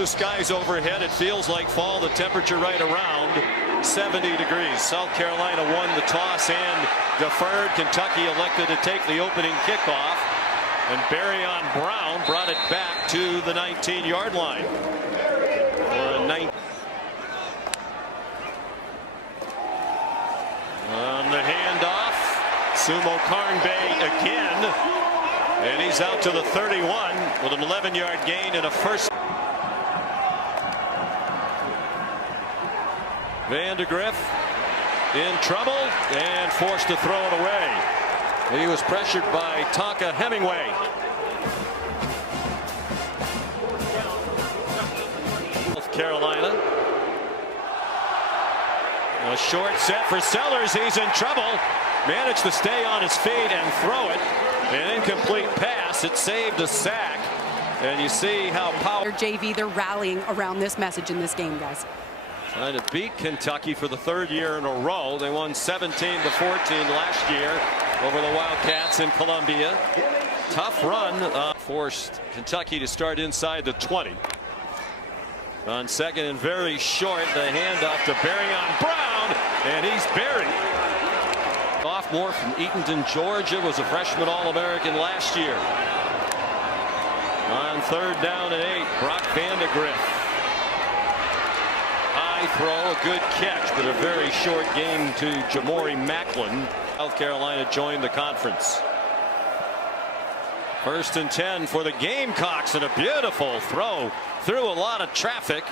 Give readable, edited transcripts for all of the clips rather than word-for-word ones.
The skies overhead. It feels like fall. The temperature right around 70 degrees. South Carolina won the toss and deferred. Kentucky elected to take the opening kickoff. And Barryon Brown brought it back to the 19-yard line. On the handoff, Sumo Karnbay again. And he's out to the 31 with an 11-yard gain and a first. Vandegrift in trouble and forced to throw it away. He was pressured by Tonka Hemingway. North Carolina. A short set for Sellers. He's in trouble. Managed to stay on his feet and throw it. An incomplete pass. It saved a sack. And you see how powerful. JV, they're rallying around this message in this game, guys. Trying to beat Kentucky for the third year in a row. They won 17-14 last year over the Wildcats in Columbia. Tough run. Forced Kentucky to start inside the 20. On second and very short, the handoff to Barryon Brown, and he's buried. Sophomore from Eatonton, Georgia, was a freshman All-American last year. On third down and 8, Brock Vandegrift. High throw, a good catch, but a very short game to Jamori Macklin. South Carolina joined the conference. First and 10 for the Gamecocks, and a beautiful throw through a lot of traffic.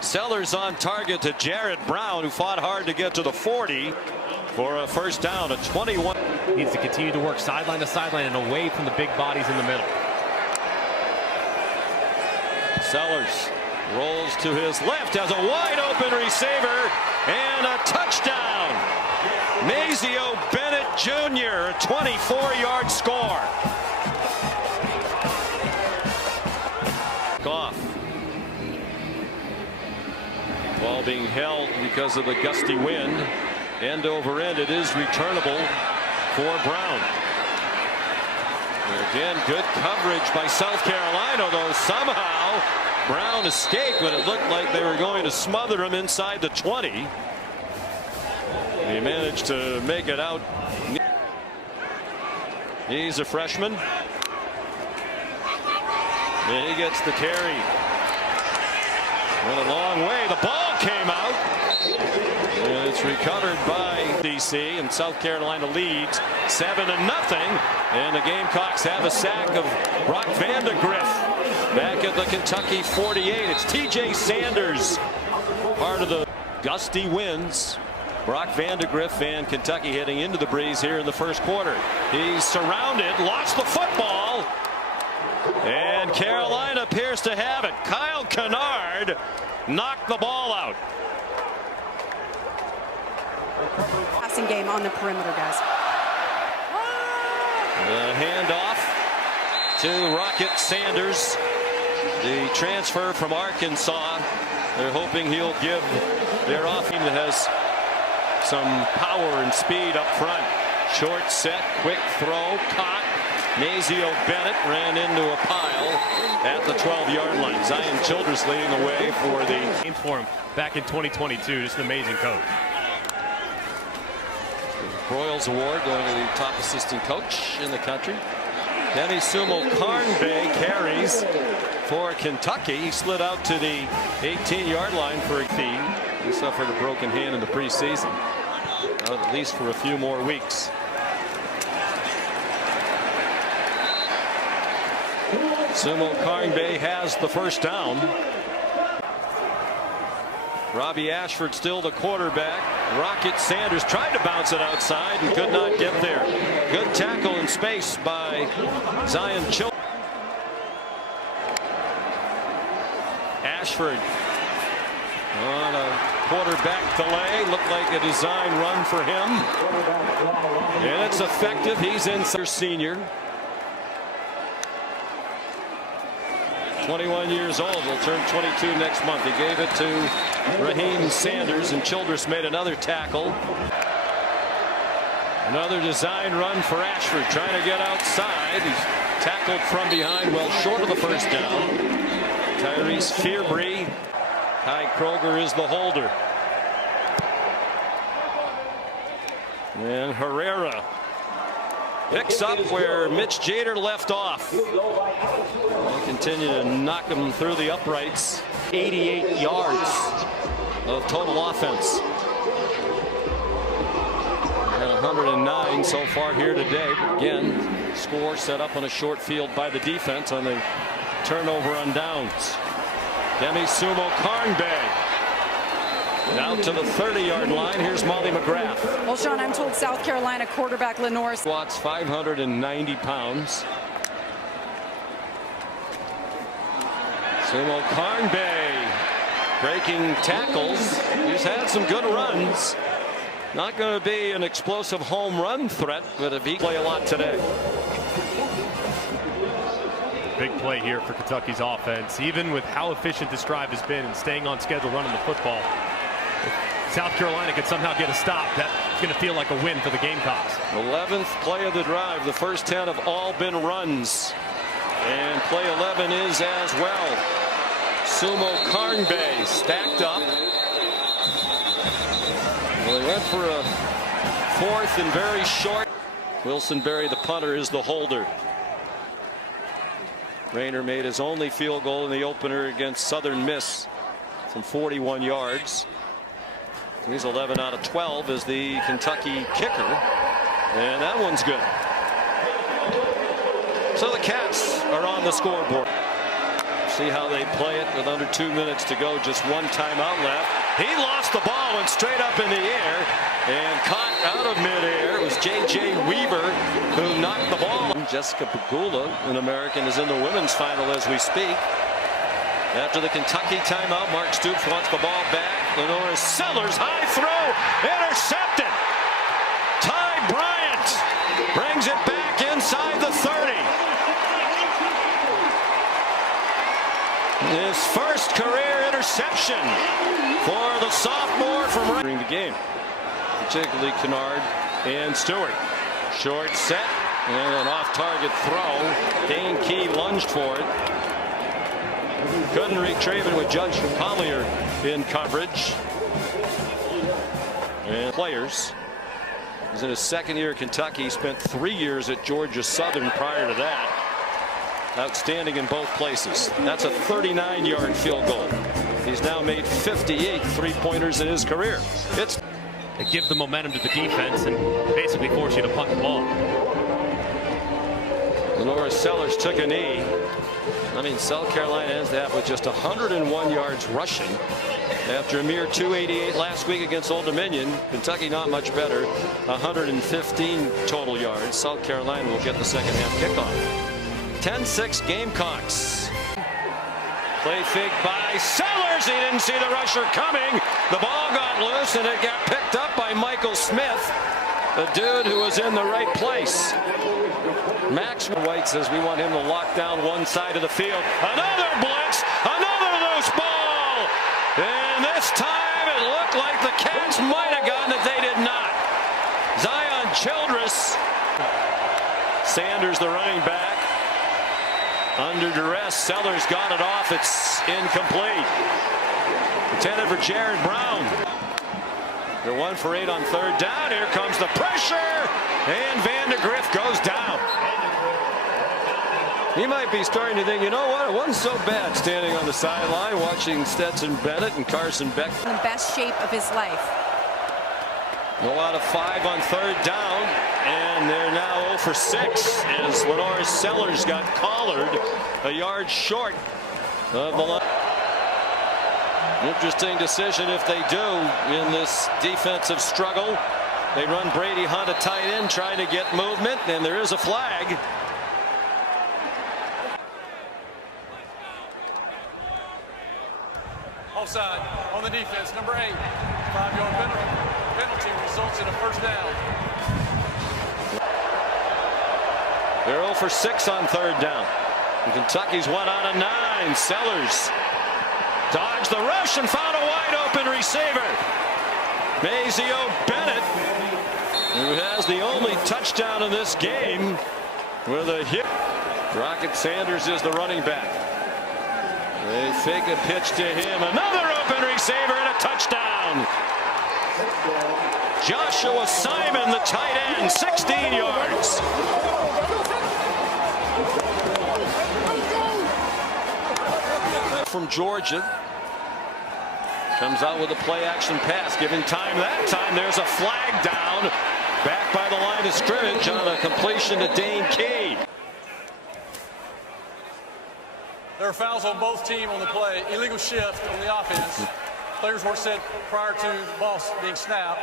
Sellers on target to Jared Brown, who fought hard to get to the 40 for a first down. A 21. Needs to continue to work sideline to sideline and away from the big bodies in the middle. Sellers rolls to his left, has a wide open receiver, and a touchdown. Mazio Bennett Jr., a 24-yard score. Off. Ball being held because of the gusty wind. End over end, it is returnable for Brown. And again, good coverage by South Carolina, though somehow Brown escaped when it looked like they were going to smother him inside the 20. He managed to make it out. He's a freshman. And he gets the carry. Went a long way. The ball came out. And it's recovered by DC, and South Carolina leads 7-0. And the Gamecocks have a sack of Brock Vandegrift back at the Kentucky 48. It's TJ Sanders, part of the gusty winds. Brock Vandegrift and Kentucky heading into the breeze here in the first quarter. He's surrounded, lost the football. And Carolina appears to have it. Kyle Kennard knocked the ball out. Passing game on the perimeter, guys. The handoff to Rocket Sanders, the transfer from Arkansas. They're hoping he'll give their offense that has some power and speed up front. Short set, quick throw, caught. Mazio Bennett ran into a pile at the 12-yard line. Zion Childress leading the way for the game for him back in 2022. Just an amazing coach. Broyles Award going to the top assistant coach in the country. Denny Sumo Karnbay carries for Kentucky. He slid out to the 18-yard line for a fee. He suffered a broken hand in the preseason. At least for a few more weeks. Sumo Karnbay has the first down. Robbie Ashford still the quarterback. Rocket Sanders tried to bounce it outside and could not get there. Good tackle in space by Zion Childress. Ashford on a quarterback delay. Looked like a design run for him. And it's effective. He's in senior. 21 years old. Will turn 22 next month. He gave it to Raheem Sanders, and Childress made another tackle. Another design run for Ashford, trying to get outside. He's tackled from behind, well short of the first down. Tyrese Fearbree. Kai Kroger is the holder. And Herrera picks up where Mitch Jader left off. They continue to knock him through the uprights. 88 yards of total offense. And 109 so far here today. But again, score set up on a short field by the defense on the turnover on downs. Demi Sumo Karnbay out to the 30-yard line. Here's Molly McGrath. Well, Sean, I'm told South Carolina quarterback Lenore Squats 590 pounds. Sumo Karnbay breaking tackles. He's had some good runs. Not going to be an explosive home run threat, but if he play a lot today. Big play here for Kentucky's offense, even with how efficient this drive has been and staying on schedule running the football. If South Carolina could somehow get a stop, that's going to feel like a win for the Gamecocks. 11th play of the drive. The first 10 have all been runs. And play 11 is as well. Sumo Karnbay stacked up. Well, they went for a fourth and very short. Wilson Berry, the punter, is the holder. Rayner made his only field goal in the opener against Southern Miss from 41 yards. He's 11 out of 12 as the Kentucky kicker, and that one's good. So the Cats are on the scoreboard. See how they play it with under 2 minutes to go. Just one timeout left. He lost the ball, went straight up in the air and caught out of midair. It was J.J. Weaver who knocked the ball. Jessica Pegula, an American, is in the women's final as we speak. After the Kentucky timeout, Mark Stoops wants the ball back. Lenore Sellers, high throw, intercepted. Ty Bryant brings it back inside the 30. His first career interception for the sophomore from right during the game, particularly Kennard and Stewart. Short set and an off-target throw. Dane Key lunged for it. Couldn't retrieve it with Judge Collier in coverage. And players. He's in his second year at Kentucky. He spent 3 years at Georgia Southern prior to that. Outstanding in both places. That's a 39-yard field goal. He's now made 58 three-pointers in his career. They give the momentum to the defense and basically force you to punt the ball. Lenore Sellers took a knee. I mean, South Carolina ends that with just 101 yards rushing after a mere 288 last week against Old Dominion. Kentucky not much better, 115 total yards. South Carolina will get the second half kickoff. 10-6 Gamecocks. Play fake by Sellers. He didn't see the rusher coming. The ball got loose and it got picked up by Michael Smith, the dude who was in the right place. Max White says we want him to lock down one side of the field. Another blitz, another loose ball. And this time it looked like the Cats might have gotten it. They did not. Zion Childress. Sanders, the running back. Under duress, Sellers got it off. It's incomplete. Intended for Jared Brown. They're 1 for 8 on third down. Here comes the pressure, and Vandegrift goes down. He might be starting to think, you know what, it wasn't so bad standing on the sideline watching Stetson Bennett and Carson Beck. in the best shape of his life. Go out of 5 on third down, and they're now 0 for 6 as Lenore Sellers got collared a yard short of the line. Interesting decision if they do in this defensive struggle. They run Brady Hunt a tight end trying to get movement, and there is a flag. Offside on the defense, number 8. 5-yard penalty. Penalty results in a first down. They're 0 for 6 on third down. And Kentucky's 1 out of 9. Sellers dodged the rush and found a wide open receiver. Mazio Bennett, who has the only touchdown in this game with a hit. Rocket Sanders is the running back. They fake a pitch to him. Another open receiver and a touchdown. Joshua Simon, the tight end, 16 yards. From Georgia. Comes out with a play action pass, giving time that time. There's a flag down. Back by the line of scrimmage on a completion to Dane Key. There are fouls on both teams on the play. Illegal shift on the offense. Players were set prior to the ball being snapped.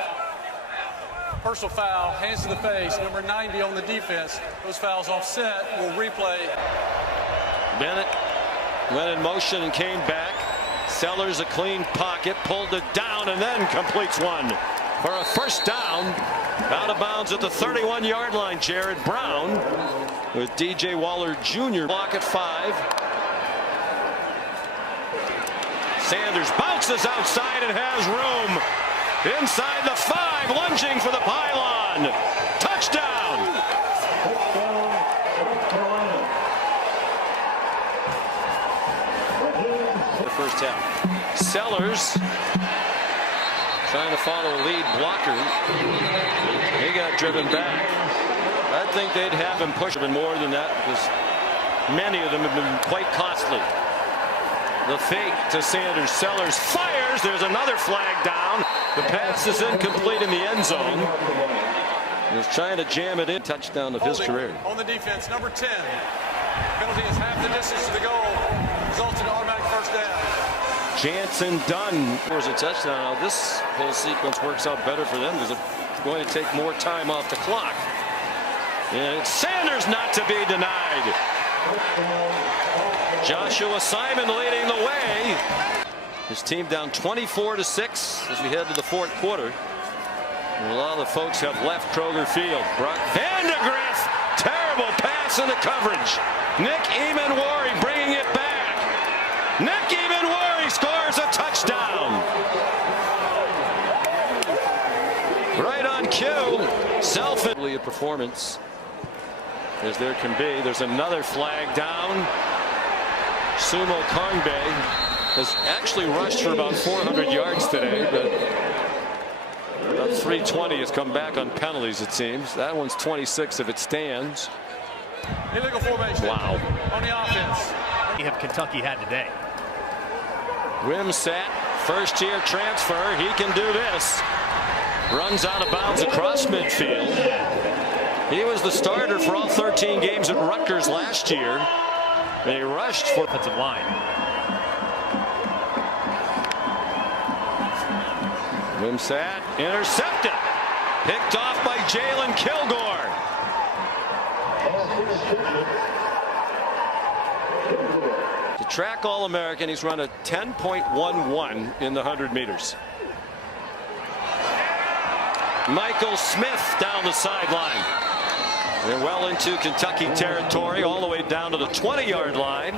Personal foul, hands to the face. Number 90 on the defense. Those fouls offset. Will replay. Bennett went in motion and came back. Sellers a clean pocket, pulled it down and then completes one for a first down. Out of bounds at the 31-yard line. Jared Brown with DJ Waller Jr. Block at 5. Sanders bounces outside and has room. Inside the 5, lunging for the pylon. Touchdown. The first half. Sellers trying to follow a lead blocker. He got driven back. I think they'd have him push him more than that because many of them have been quite costly. The fake to Sanders. Sellers fires. There's another flag down. The pass is incomplete in the end zone. He's trying to jam it in. Touchdown of his career. On the defense, number 10. Penalty is half the distance to the goal. Results in automatic first down. Jansen Dunn scores a touchdown. Now this whole sequence works out better for them because it's going to take more time off the clock. And it's Sanders not to be denied. Joshua Simon leading the way. His team down 24-6 as we head to the fourth quarter. And a lot of the folks have left Kroger Field. Brock Vandegrift, terrible pass in the coverage. Nick Emanwari bringing it back. Nick Emanwari scores a touchdown. Right on cue. Selfishly a performance as there can be. There's another flag down. Sumo Kongbe has actually rushed for about 400 yards today, but about 320 has come back on penalties, it seems. That one's 26 if it stands. Illegal formation. Wow. On the offense. You have Kentucky had today. Wimsatt, first-year transfer. He can do this. Runs out of bounds across midfield. He was the starter for all 13 games at Rutgers last year. And he rushed for offensive line. Wimsatt intercepted. Picked off by Jalen Kilgore. The track All-American, he's run a 10.11 in the 100 meters. Michael Smith down the sideline. They're well into Kentucky territory, all the way down to the 20-yard line.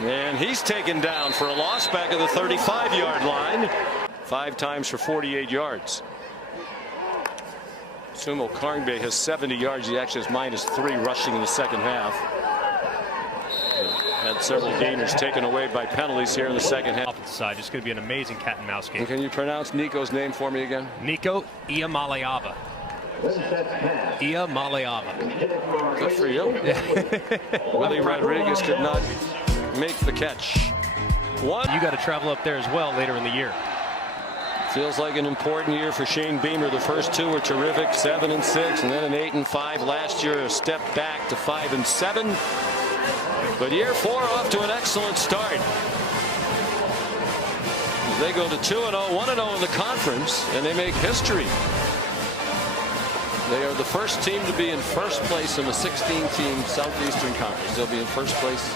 And he's taken down for a loss back at the 35-yard line. 5 times for 48 yards. Sumo Kongbe has 70 yards. He actually has -3 rushing in the second half. Had several gainers taken away by penalties here in the second half. Offensive side, just going to be an amazing cat and mouse game. And can you pronounce Nico's name for me again? Nico Iamaleava. Iamaleava. Good for you. Willie Rodriguez could not make the catch. You got to travel up there as well later in the year. Feels like an important year for Shane Beamer. The first 2 were terrific, 7-6, and then an 8-5 last year. A step back to 5-7. But year 4 off to an excellent start. They go to 2-0, 1-0 in the conference, and they make history. They are the first team to be in first place in the 16-team Southeastern Conference. They'll be in first place.